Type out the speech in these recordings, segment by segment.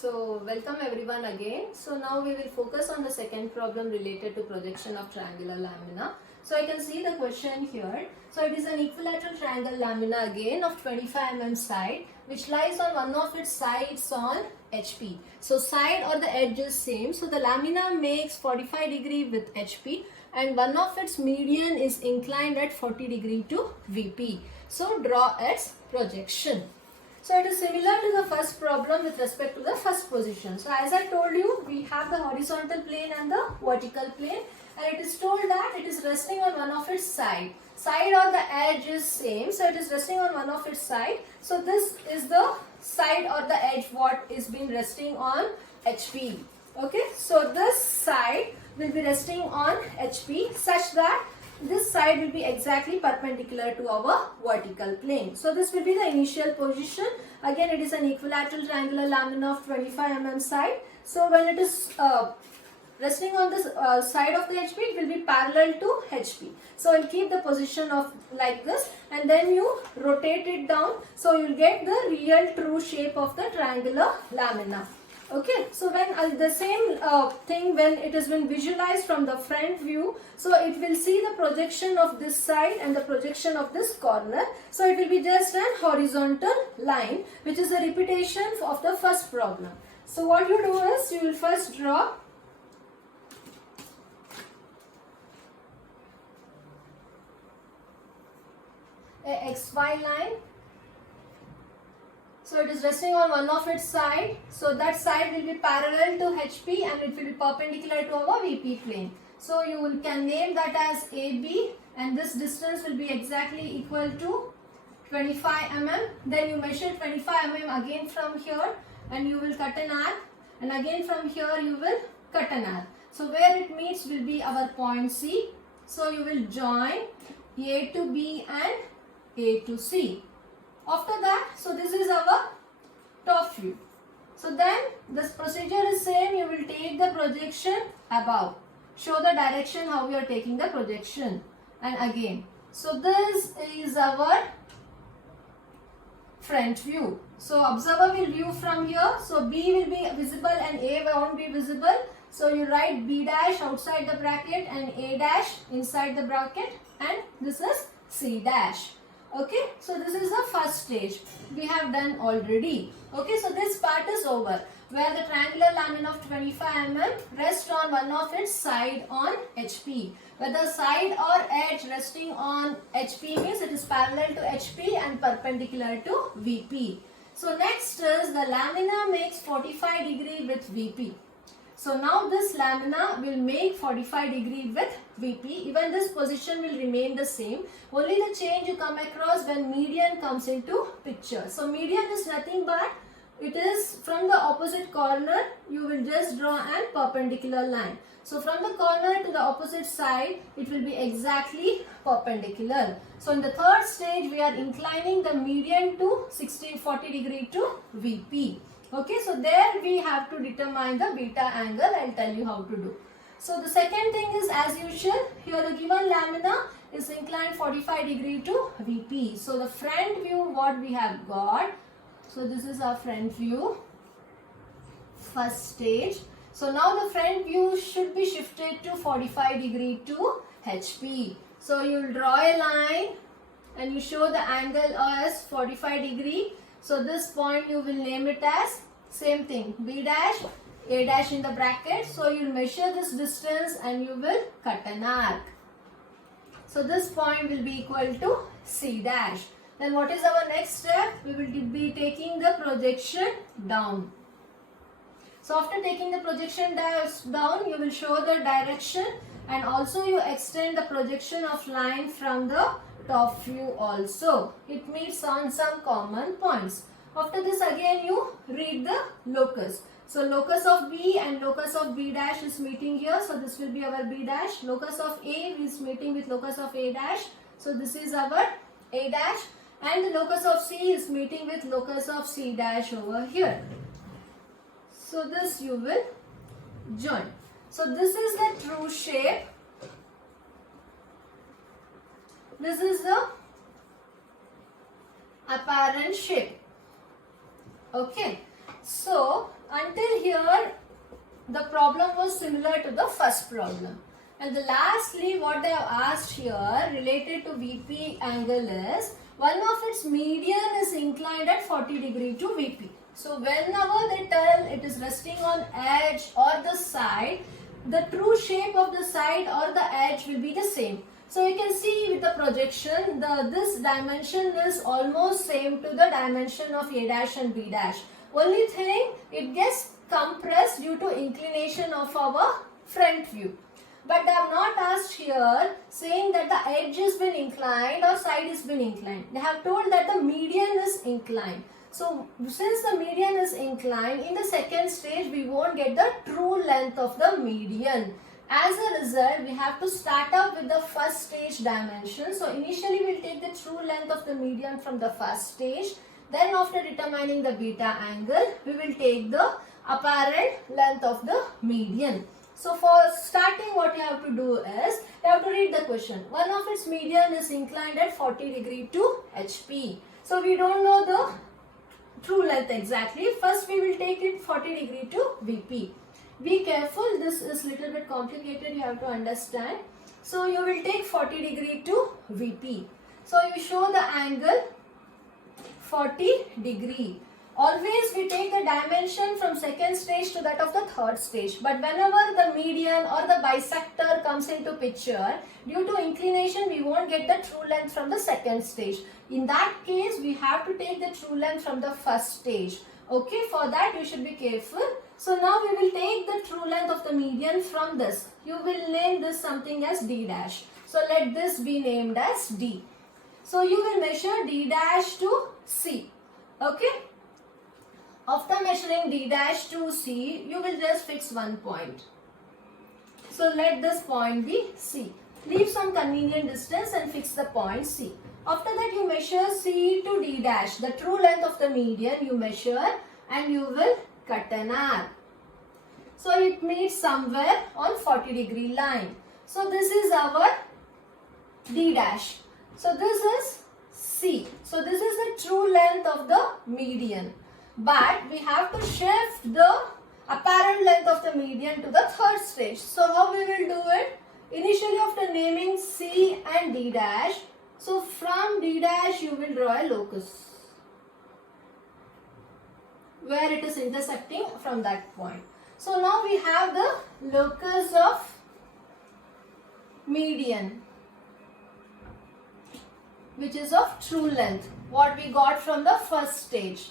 So welcome everyone again. So now we will focus on the second problem related to projection of triangular lamina. So I can see the question here. So it is an equilateral triangle lamina again of 25 mm side which lies on one of its sides on HP. So side or the edge is same. So the lamina makes 45 degree with HP and one of its median is inclined at 40 degree to VP. So draw its projection. So it is similar to the first problem with respect to the first position. So as I told you, we have the horizontal plane and the vertical plane, and it is told that it is resting on one of its side. Side or the edge is same, so it is resting on one of its side. So this is the side or the edge what is being resting on HP. Okay, so this side will be resting on HP such that this side will be exactly perpendicular to our vertical plane. So this will be the initial position. Again, it is an equilateral triangular lamina of 25 mm side. So when it is resting on the side of the HP, it will be parallel to HP. So I'll keep the position of like this and then you rotate it down. So you will get the real true shape of the triangular lamina. Okay, so when the same thing when it has been visualized from the front view, so it will see the projection of this side and the projection of this corner. So it will be just an horizontal line which is a repetition of the first problem. So what you do is you will first draw a XY line. So it is resting on one of its side. So that side will be parallel to HP and it will be perpendicular to our VP plane. So you can name that as AB and this distance will be exactly equal to 25 mm. Then you measure 25 mm again from here and you will cut an arc, and again from here you will cut an arc. So where it meets will be our point C. So you will join A to B and A to C. After that, so this is our top view. So then this procedure is same. You will take the projection above. Show the direction how we are taking the projection. And again. So this is our front view. So observer will view from here. So B will be visible and A won't be visible. So you write B dash outside the bracket and A dash inside the bracket. And this is C dash. Okay, so this is the first stage we have done already. Okay, so this part is over where the triangular lamina of 25 mm rests on one of its side on HP. Whether side or edge resting on HP means it is parallel to HP and perpendicular to VP. So next is the lamina makes 45 degree with VP. So now this lamina will make 45 degree with VP. Even this position will remain the same. Only the change you come across when median comes into picture. So median is nothing but it is from the opposite corner. You will just draw an perpendicular line. So from the corner to the opposite side, it will be exactly perpendicular. So in the third stage, we are inclining the median to 40 degree to VP. Okay, so there we have to determine the beta angle. I'll tell you how to do. So the second thing is as usual, here the given lamina is inclined 45 degree to VP. So the front view what we have got. So this is our front view, first stage. So now the front view should be shifted to 45 degree to HP. So you will draw a line and you show the angle as 45 degree. So this point you will name it as same thing B dash, A dash in the bracket. So you will measure this distance and you will cut an arc. So this point will be equal to C dash. Then what is our next step? We will be taking the projection down. So after taking the projection down, you will show the direction and also you extend the projection of line from the top view also. It meets on some common points. After this again you read the locus. So locus of B and locus of B dash is meeting here. So this will be our B dash. Locus of A is meeting with locus of A dash. So this is our A dash. And the locus of C is meeting with locus of C dash over here. So this you will join. So this is the true shape. This is the apparent shape. Okay. So until the problem was similar to the first problem. And lastly, what they have asked here related to VP angle is, one of its median is inclined at 40 degree to VP. So whenever they tell it is resting on edge or the side, the true shape of the side or the edge will be the same. So you can see with the projection, this dimension is almost same to the dimension of A dash and B dash. Only thing, it gets compressed due to inclination of our front view. But they have not asked here saying that the edge has been inclined or side has been inclined. They have told that the median is inclined. So since the median is inclined, in the second stage we won't get the true length of the median. As a result, we have to start up with the first stage dimension. So initially we will take the true length of the median from the first stage. Then after determining the beta angle, we will take the apparent length of the median. So for starting, what you have to do is, you have to read the question. One of its median is inclined at 40 degree to HP. So we don't know the true length exactly. First we will take it 40 degree to VP. Be careful, this is little bit complicated, you have to understand. So you will take 40 degree to VP. So you show the angle 40 degree. Always we take the dimension from second stage to that of the third stage. But whenever the median or the bisector comes into picture, due to inclination we won't get the true length from the second stage. In that case, we have to take the true length from the first stage. Okay, for that you should be careful. So now we will take the true length of the median from this. You will name this something as D dash. So let this be named as D. So you will measure D dash to C. Okay. After measuring D dash to C, you will just fix one point. So let this point be C. Leave some convenient distance and fix the point C. After that you measure C to D dash, the true length of the median you measure, and you will cut an arc. So it meets somewhere on 40 degree line. So this is our D dash. So this is C. So this is the true length of the median. But we have to shift the apparent length of the median to the third stage. So how we will do it? Initially after naming C and D dash, so from D dash you will draw a locus where it is intersecting from that point. So now we have the locus of median, which is of true length, what we got from the first stage.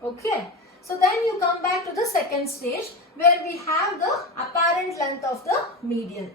Okay, so then you come back to the second stage where we have the apparent length of the median.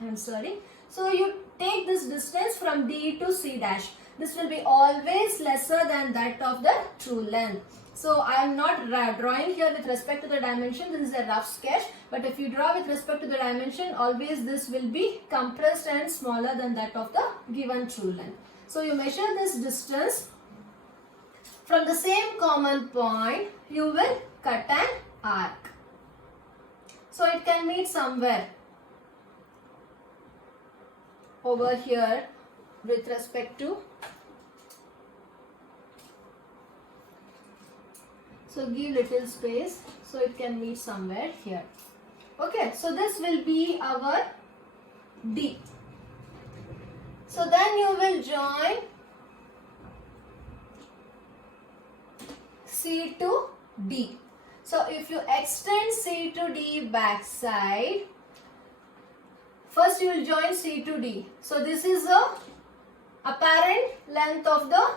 I'm sorry. So you take this distance from D to C dash. This will be always lesser than that of the true length. So I am not drawing here with respect to the dimension. This is a rough sketch. But if you draw with respect to the dimension, always this will be compressed and smaller than that of the given true length. So you measure this distance. From the same common point, you will cut an arc. So it can meet somewhere over here with respect to. So give little space so it can meet somewhere here. Okay, so this will be our D. So then you will join C to D. So if you extend C to D backside, first you will join C to D. So this is the apparent length of the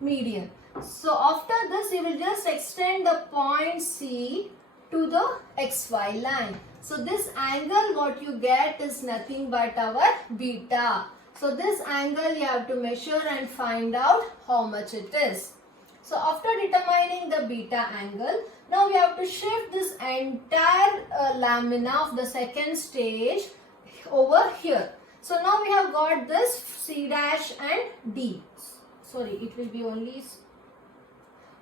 median. So after this you will just extend the point C to the XY line. So this angle what you get is nothing but our beta. So this angle you have to measure and find out how much it is. So after determining the beta angle, now we have to shift this entire lamina of the second stage over here. So now we have got this C dash and D. Sorry, it will be only,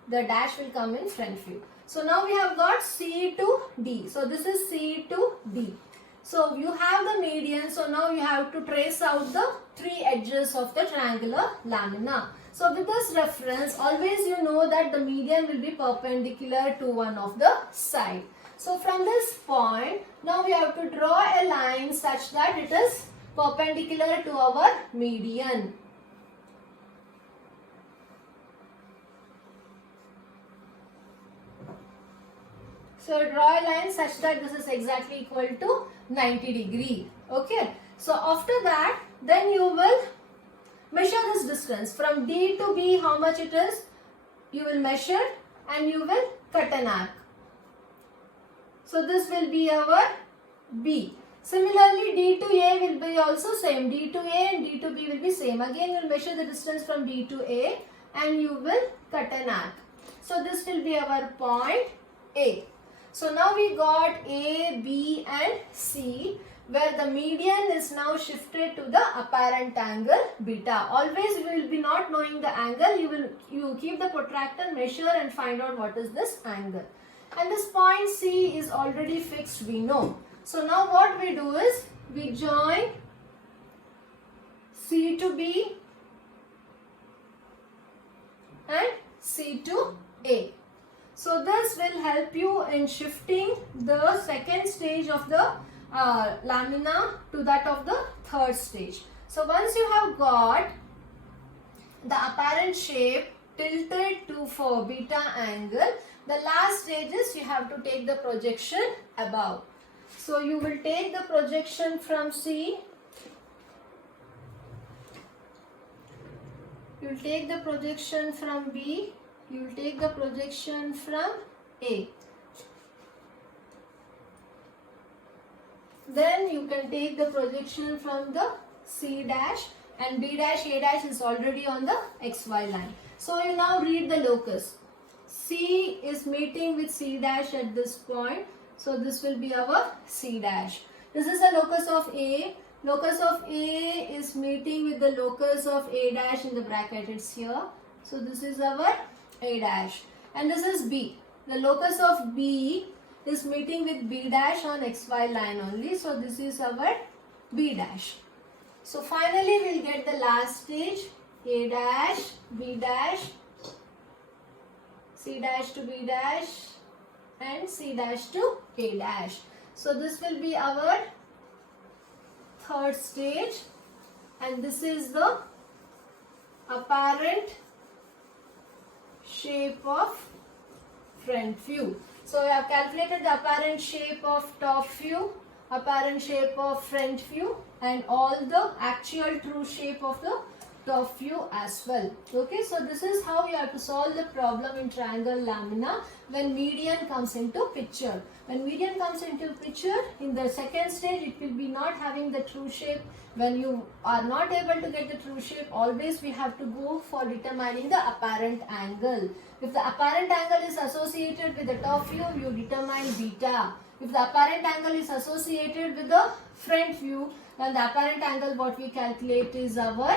the dash will come in front view. So now we have got C to D. So this is C to D. So you have the median. So now you have to trace out the three edges of the triangular lamina. So with this reference, always you know that the median will be perpendicular to one of the side. So from this point, now we have to draw a line such that it is perpendicular to our median. So draw a line such that this is exactly equal to 90 degree. Okay. So after that, then you will measure this distance from D to B, how much it is. You will measure and you will cut an arc. So this will be our B. Similarly, D to A will be also same. D to A and D to B will be same. Again, you will measure the distance from D to A and you will cut an arc. So this will be our point A. So now we got A, B and C, where the median is now shifted to the apparent angle beta. Always you will be not knowing the angle, you keep the protractor, measure and find out what is this angle. And this point C is already fixed, we know. So now what we do is, we join C to B and C to A. So this will help you in shifting the second stage of the lamina to that of the third stage. So once you have got the apparent shape tilted to for beta angle, the last stage is you have to take the projection above. So you will take the projection from C, you will take the projection from B, you will take the projection from A. Then you can take the projection from the C dash, and B dash, A dash is already on the XY line. So you now read the locus. C is meeting with C dash at this point. So this will be our C dash. This is the locus of A. Locus of A is meeting with the locus of A dash in the bracket. It's here. So this is our A dash. And this is B. The locus of B is meeting with B dash on XY line only. So this is our B dash. So finally we'll get the last stage, A dash, B dash, C dash to B dash and C dash to A dash. So this will be our third stage, and this is the apparent shape of front view. So we have calculated the apparent shape of top view, apparent shape of front view and all the actual true shape of the top view as well. Okay, so this is how you have to solve the problem in triangle lamina when median comes into picture. When median comes into picture, in the second stage it will be not having the true shape. When you are not able to get the true shape, always we have to go for determining the apparent angle. If the apparent angle is associated with the top view, you determine beta. If the apparent angle is associated with the front view, then the apparent angle what we calculate is our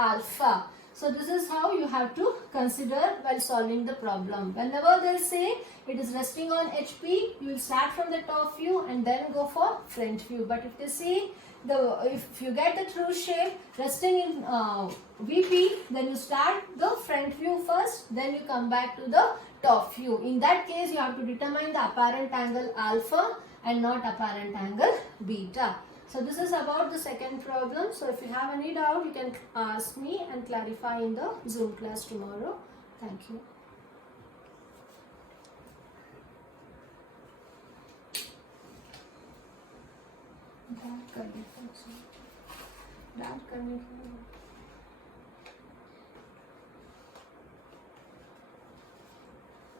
alpha. So this is how you have to consider while solving the problem. Whenever they say it is resting on HP, you will start from the top view and then go for front view. But if they say if you get the true shape resting in VP, then you start the front view first, then you come back to the top view. In that case, you have to determine the apparent angle alpha and not apparent angle beta. So this is about the second problem. So if you have any doubt, you can ask me and clarify in the Zoom class tomorrow. Thank you. Dark करने